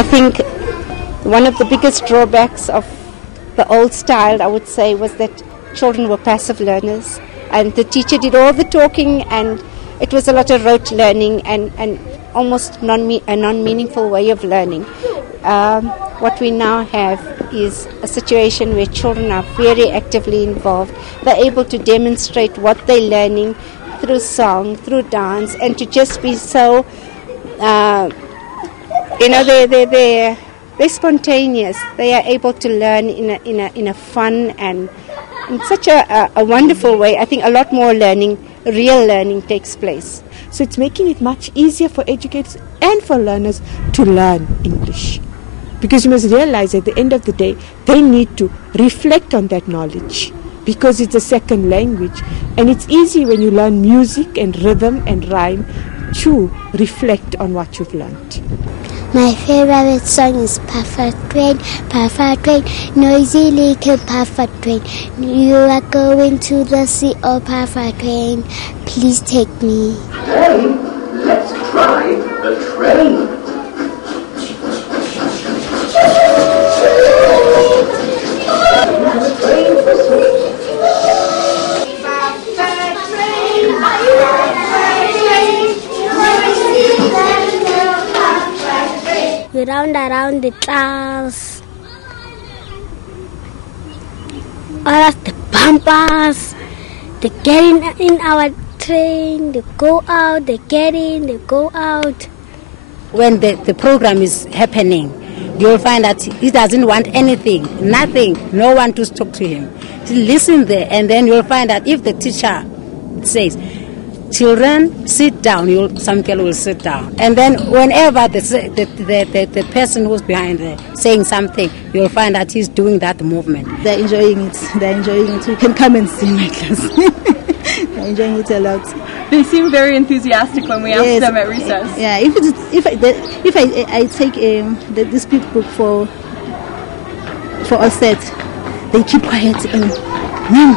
I think one of the biggest drawbacks of the old style, I would say, was that children were passive learners, and the teacher did all the talking, and it was a lot of rote learning and almost a non-meaningful way of learning. What we now have is a situation where children are very actively involved. They're able to demonstrate what they're learning through song, through dance, and to just be so, they're spontaneous. They are able to learn in a fun and in such a wonderful way. I think a lot more real learning takes place. So it's making it much easier for educators and for learners to learn English. Because you must realize at the end of the day, they need to reflect on that knowledge because it's a second language. And it's easy when you learn music and rhythm and rhyme to reflect on what you've learned. My favorite song is Perfect Train, noisy little perfect train. You are going to the sea, oh perfect train, please take me. Today, let's drive the train. We round around the clouds, all of the bumpers, they get in our train, they go out, they get in, they go out. When the program is happening, you'll find that he doesn't want anything, nothing, no one to talk to him. He listen there, and then you'll find that if the teacher says, "Children, sit down," some fellow will sit down. And then whenever the person who's behind there saying something, you'll find that he's doing that movement. They're enjoying it. You can come and see my class. They're enjoying it a lot. They seem very enthusiastic when we ask them at recess. Yeah, if I take this big book for Olset, they keep quiet. No,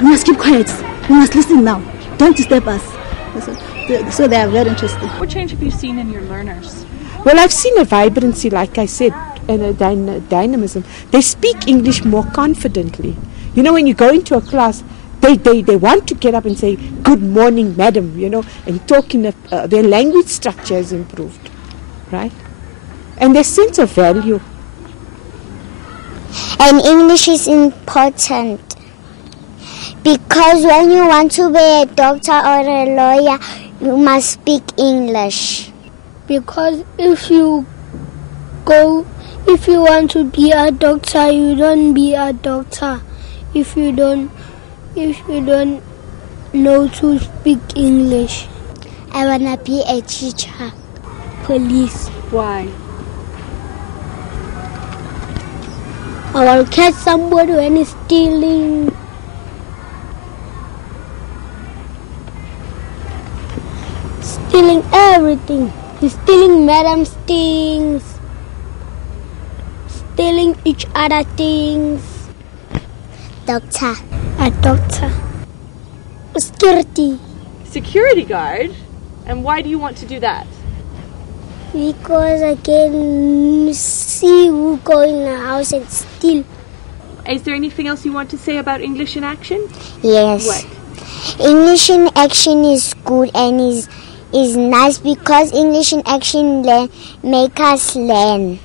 you must keep quiet. You must listen now. Don't disturb us. So they are very interested. What change have you seen in your learners? Well, I've seen a vibrancy, like I said, and a dynamism. They speak English more confidently. You know, when you go into a class, they want to get up and say, "Good morning, madam," and talk in their language structure has improved, right? And their sense of value. And English is important. Because when you want to be a doctor or a lawyer, you must speak English. Because if you want to be a doctor, you don't be a doctor. If you don't know to speak English. I wanna be a teacher. Police. Why? I will catch somebody when he's stealing. Stealing everything. He's stealing madam's things. Stealing each other things. Doctor. A doctor. Security. Security guard? And why do you want to do that? Because I can see who go in the house and steal. Is there anything else you want to say about English in action? Yes. What? English in action is good and is nice because English in action make us learn.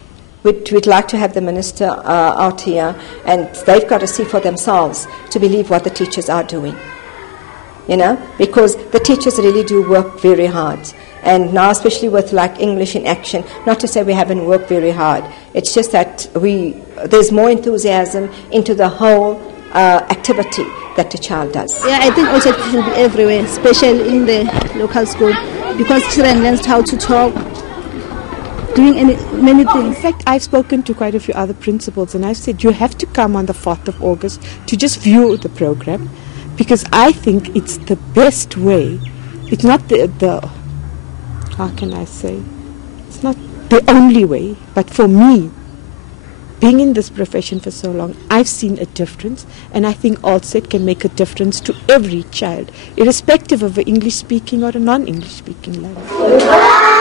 We'd like to have the minister out here, and they've got to see for themselves to believe what the teachers are doing. Because the teachers really do work very hard. And now, especially with like English in action, not to say we haven't worked very hard. It's just that there's more enthusiasm into the whole activity that the child does. Yeah, I think also it should be everywhere, especially in the local school, because children learn how to talk, doing many things. In fact, I've spoken to quite a few other principals, and I've said you have to come on the 4th of August to just view the program, because I think it's the best way. It's not the how can I say? It's not the only way, but for me, being in this profession for so long, I've seen a difference, and I think Olset can make a difference to every child, irrespective of an English-speaking or a non-English-speaking learner.